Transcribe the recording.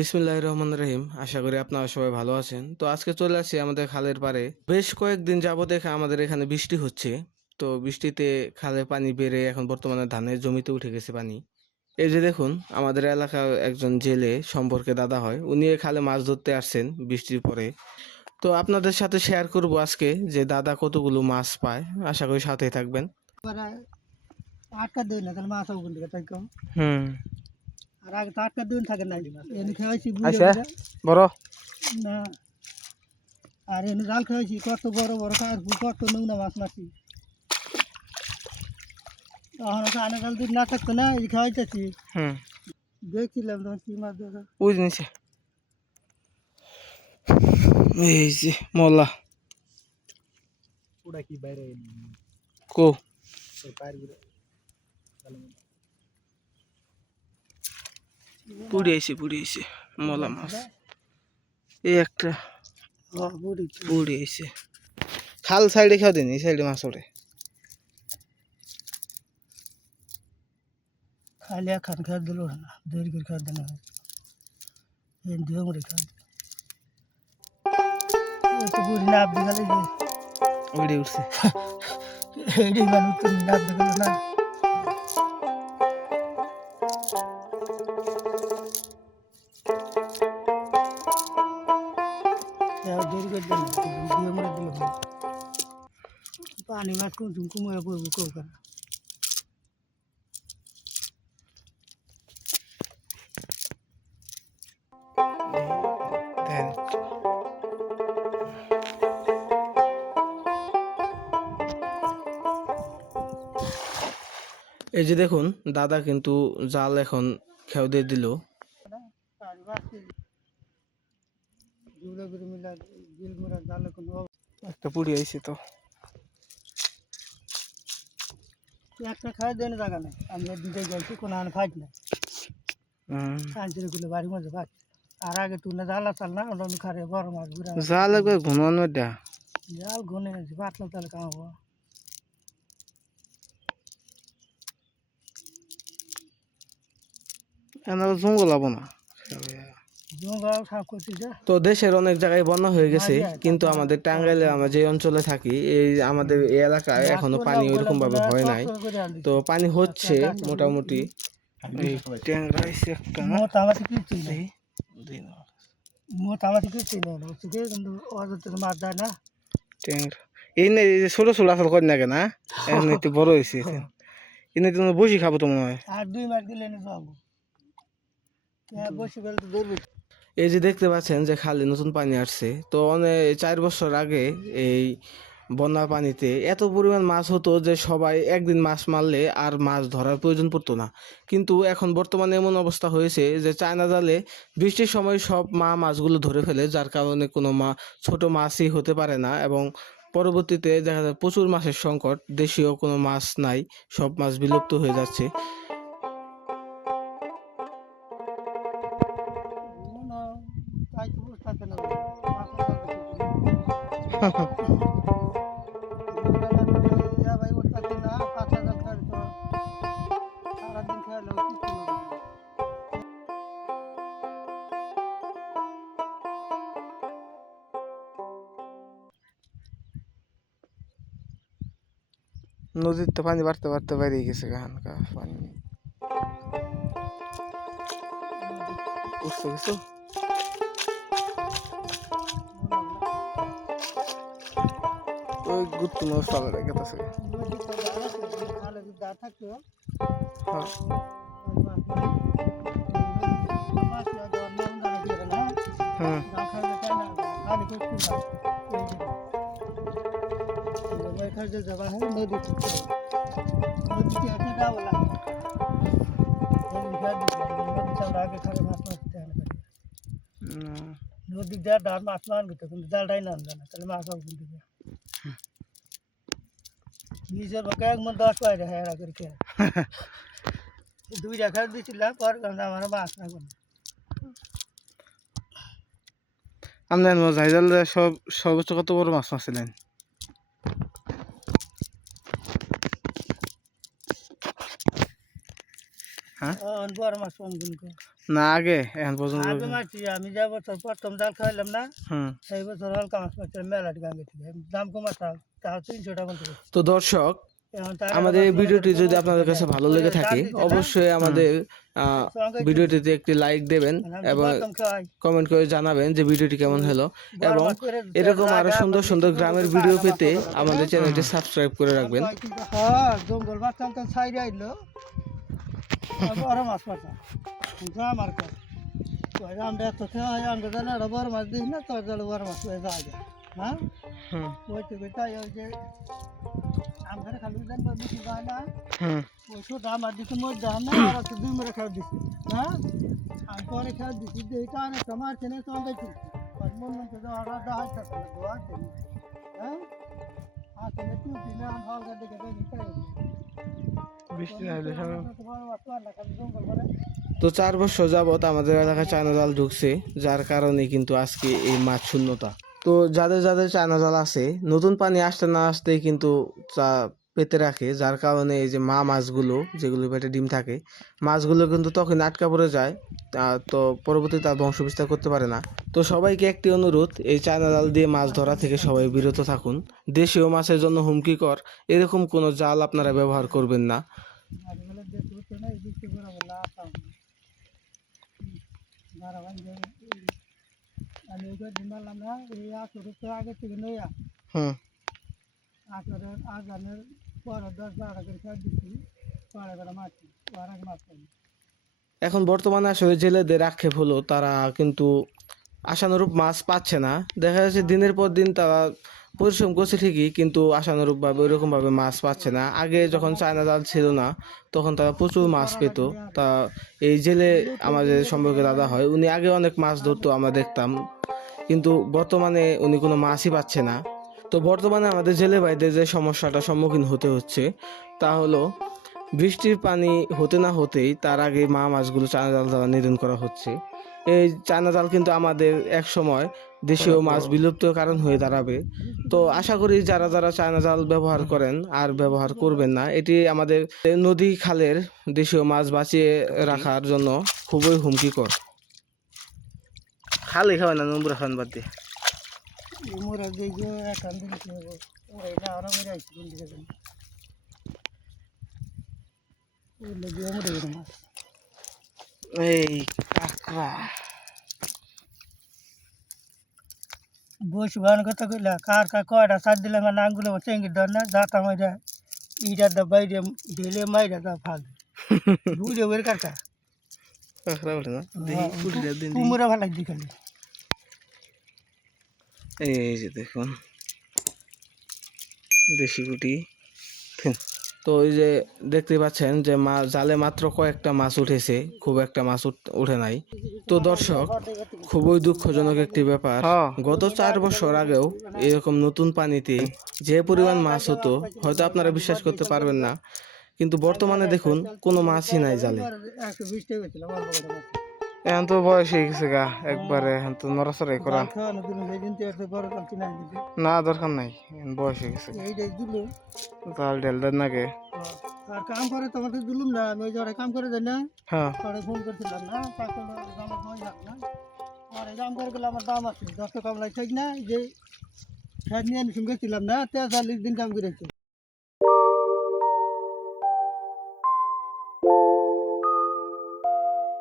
বিসমিল্লাহির রহমানির রহিম। আশা করি আপনারা সবাই ভালো আছেন। তো আজকে চলে আসছি আমাদের খালের পাড়ে। বেশ কয়েকদিন যাবৎ আমাদের এখানে বৃষ্টি হচ্ছে। তো বৃষ্টিতে খালের পানি বেড়ে এখন বর্তমানে ধানের জমিতে উঠে গেছে পানি। এই যে দেখুন, আমাদের এলাকার একজন জেলে সম্পর্কে দাদা হয়, উনি এই খালে মাছ ধরতে আসছেন বৃষ্টির পরে। তো আপনাদের সাথে শেয়ার করব আজকে যে দাদা কতগুলো মাছ পায়। আশা করি সাথেই থাকবেন। আটকা দিন না তাহলে মাছ হবে কিন্তু তাই কম হুম। আর আগে তো আটকা দিন থাকে না এনে খাওয়াইছি আচ্ছা, বড় না আর এনে জাল খাওয়াইছি কত বড় বড় কাজ কত নোংরা মাছ মারছি তখন আনে জাল দিন না থাকতো না এই খাওয়াইতেছি। হুম। দেখছিলাম তখন কি মাছ দেখা ওই জিনিসে এই যে মলা ওটা কি বাইরে কো পুড়ে আইছে মলা মাছ। এই একটা পুড়ে আইছে। খাল সাইডে খাও দিন, এই সাইডে মাছ ওঠে। খালি খান খাওয়া দিল না দেরি করে খাওয়া দিল দিয়ে মরে খাওয়া ওই তো বুঝি না আপনি খালি ওইডে উঠছে। এই মানুষ তো না দেখলো না দেরি করে দিল দিয়ে মরে দিল পানি মাছ কোন কুমড়া পড়বো কেউ কেন দেখেন। এই যে দেখুন, দাদা কিন্তু জাল এখন খেউ দিয়ে দিল। একটা পুড়ি আইছে তো একটা খাই দেন জায়গা নেই আমি দিতে গেছি কোনো আনে ফাইট না কাঞ্চিরগুলো বাড়ির মধ্যে ফাইট আর আগে তুই না জ্বালা চাল না ওটা খারে বড় মাছ ঘুরে জাল একবার ঘুমানো দা জাল ঘুনে গেছি পাতলা তাহলে কামাবো এনারা জঙ্গল হবো না। জঙ্গল সাফ করছি যে তো দেশের অনেক জায়গায় বন্যা হয়ে গেছে, কিন্তু আমাদের টাঙ্গাইলে আমরা যে অঞ্চলে থাকি, এই আমাদের এই এলাকায় এখনো পানি ওইরকম ভাবে হয় নাই। তো পানি হচ্ছে মোটামুটি। এই ট্যাংরা আইছে একটা না? মোটামুটি কিছুই নেই দিন মোটামুটি কিছুই নেই হচ্ছে কি কিন্তু অযোধ্যা মাছ যায় না ট্যাংরা এই না, এই যে ছোট ছোট আসল করি না কেনা, এখন একটু বড় হয়েছে। এনে তুমি বসি খাবো তো মনে হয়। আর 2 মাস দিলে এনে যাবো বসে গেলে তো ধরবে এই যে দেখতে পাচ্ছেন যে খালে নতুন পানি আসছে। তো অনেক 4 বছর আগে এই বন্যার পানিতে এত পরিমাণ মাছ হতো যে সবাই একদিন মাছ মারলে আর মাছ ধরার প্রয়োজন পড়তো না। কিন্তু এখন বর্তমানে এমন অবস্থা হয়েছে যে চায়না জালে বৃষ্টির সময় সব মাছগুলো ধরে ফেলে, যার কারণে কোনো ছোট মাছই হতে পারে না, এবং পরবর্তীতে দেখা যায় প্রচুর মাছের সংকট, দেশীয় কোনো মাছ নাই, সব মাছ বিলুপ্ত হয়ে যাচ্ছে। তাই তো বসে থাকে না ভাই ওর থাকে না 5,000 খাড়ি তো সারাদিন খেয়ালেও কিছু না নদীতে পানি বাড়তে বাড়তে বাইরে গেছে এখানকার পানি বুঝতে গেছো। ওই গুত্তু মাছ পালা রেখে আছে। হ্যাঁ। হুম। নদী দেওয়ার ডাল মাছ মারবে তো কিন্তু জালটাই না আনবে না তাহলে মাছ হবে কিন্তু নিজের পক্ষে 1 মন 10 পাই রে এরা করে খেয়ে 2 টাকা দিয়েছিলাম পর আমার মাছ না কোনো আপনার জাইজাল সর্বোচ্চ কত বড় মাছ মারছিলেন? হ্যাঁ বড় মাছ কম কিন্তু না আগে এখন পর্যন্ত আগে মারছি আমি যে বছর প্রথম জাল খাইলাম না হুম সেই বছর হালকা মাছ পাচ্ছিলাম মেলাটি গাঙ্গে থেকে দাম কমাতাম তাও 300 টাকা মতো তো দর্শক এখন তার আমাদের এই ভিডিওটি যদি আপনাদের কাছে ভালো লেগে থাকে অবশ্যই আমাদের ভিডিওটিতে একটি লাইক দেবেন এবং কমেন্ট করে জানাবেন যে ভিডিওটি কেমন হলো এবং এরকম আরো সুন্দর সুন্দর গ্রামের ভিডিও পেতে আমাদের চ্যানেলটি সাবস্ক্রাইব করে রাখবেন। হ্যাঁ জঙ্গল বাচ্চাম তো সাইডে আইলো বড় মাছ পাচ্ছা যা আমার কাছে আমরা এত খেয়ে আমরা জানা বড় মাছ দিস না তোর জলে বড় মাছ হয়ে যায় হ্যাঁ ওই তো তাই ওই যে আমরা খালি জান বেশি যায় না ওই তো দাম আর দিকে মধ্যে আমরা আর তো দুই মেরে খাওয়া দিছি হ্যাঁ আমি পরে খাওয়া দিছি যে এটা না তোমার কেনে চল দেখি আর মন মন তো আড়া দা হাত থাকে দোয়া দেই হ্যাঁ আর তুমি তুই দিনা হাল করে দেখে দেই তাই বৃষ্টি না হলে তোমার মাছ না খালি জঙ্গল করে তো 4 বছর যাবত আমাদের এলাকায় চায়না জাল ঢুকছে যার কারণে কিন্তু আজকে এই মাছ শূন্যতা। তো যাদের যাদের চায়না জাল আছে নতুন পানি আসতে না আসতেই কিন্তু পেতে রাখে যার কারণে এই যে মা মাছগুলো যেগুলো পেটে ডিম থাকে মাছগুলো কিন্তু তখন আটকা পড়ে যায় তো পরবর্তীতে তার বংশ বিস্তার করতে পারে না। তো সবাইকে একটি অনুরোধ এই চায়না জাল দিয়ে মাছ ধরা থেকে সবাই বিরত থাকুন। দেশীয় মাছের জন্য হুমকিকর এরকম কোনো জাল আপনারা ব্যবহার করবেন না। আমি ওই দিন বললাম না এই 800 আগে থেকে নয়া হুম 8 আগানের পরে 10-12 করে খাওয়া দিচ্ছি পরে করে মাছ আর এক মাছ পাই এখন বর্তমানে আসলে জেলেদের আক্ষেপ হলো তারা কিন্তু আশানুরূপ মাছ পাচ্ছে না। দেখা যাচ্ছে দিনের পর দিন তারা পরিশ্রম করছে ঠিকই কিন্তু আশানুরূপভাবে ওইরকমভাবে মাছ পাচ্ছে না। আগে যখন চায়না জাল ছিল না তখন তারা প্রচুর মাছ পেত। তা এই জেলে আমাদের সম্পর্কে দাদা হয় উনি আগে অনেক মাছ ধরতো আমরা দেখতাম কিন্তু বর্তমানে উনি কোনো মাছই পাচ্ছে না। তো বর্তমানে আমাদের জেলে ভাইদের যে সমস্যাটা সম্মুখীন হতে হচ্ছে তা হলো বৃষ্টির পানি হতে না হতেই তার আগে মা মাছগুলো চায়না জাল দ্বারা নিধন করা হচ্ছে। এই চায়না জাল কিন্তু আমাদের এক সময় দেশীয় মাছ বিলুপ্তির কারণ হয়ে দাঁড়াবে। তো আশা করি যারা যারা চায়না জাল ব্যবহার করেন আর ব্যবহার করবেন না, এটি আমাদের নদী খালের দেশীয় মাছ বাঁচিয়ে রাখার জন্য খুবই হুমকিকর। খালি খাওয়া না নম্বর খান বাদ দিয়ে মোরা দেখে এখান থেকে কি হবে ওরা এটা আরো বেড়ে আসছে কোন দিকে জানি ওই লেগে মরে গেল মাছ এই কাঁকড়া বসে ভান কথা কইলা কার কয়টা সার দিলাম না আঙ্গুলে চেঙ্গি ধর না যাতা মাইরা ইটা দা বাইরে ঢেলে মাইরা দা ফাল বুঝে বের কাকা কাঁকড়া বলে না দেখি কুটিটা দিন কুমড়া ভালো লাগছে খালি এই যে দেখুন দেশি গুটি। তো ওই যে দেখতে পাচ্ছেন যে জালে মাত্র কয়েকটা মাছ উঠেছে, খুব একটা মাছ উঠে নাই। তো দর্শক খুবই দুঃখজনক একটি ব্যাপার, গত 4 বছর আগেও এরকম নতুন পানিতে যে পরিমাণ মাছ হতো হয়তো আপনারা বিশ্বাস করতে পারবেন না, কিন্তু বর্তমানে দেখুন কোনো মাছই নাই জালে। এখন তো বয়স হয়ে গেছে গা একবারে, এখন তো নড়াচড়াই করা না দরকার নাই, বয়স হয়ে গেছে জাল ঢেল দেন নাকি আর কাম করে তোমাকে দিলুম না আমি ওই যারা কাম করে যাই না হ্যাঁ পরে ফোন করছিলাম না তাকে আমার নয় লাখ না আর এই কাম করে গেলে আমার দাম আছে 10 টাকা কাম লাগছে না যে ফ্যাট নিয়ে আমি সঙ্গে ছিলাম না 43 দিন কাম করেছি।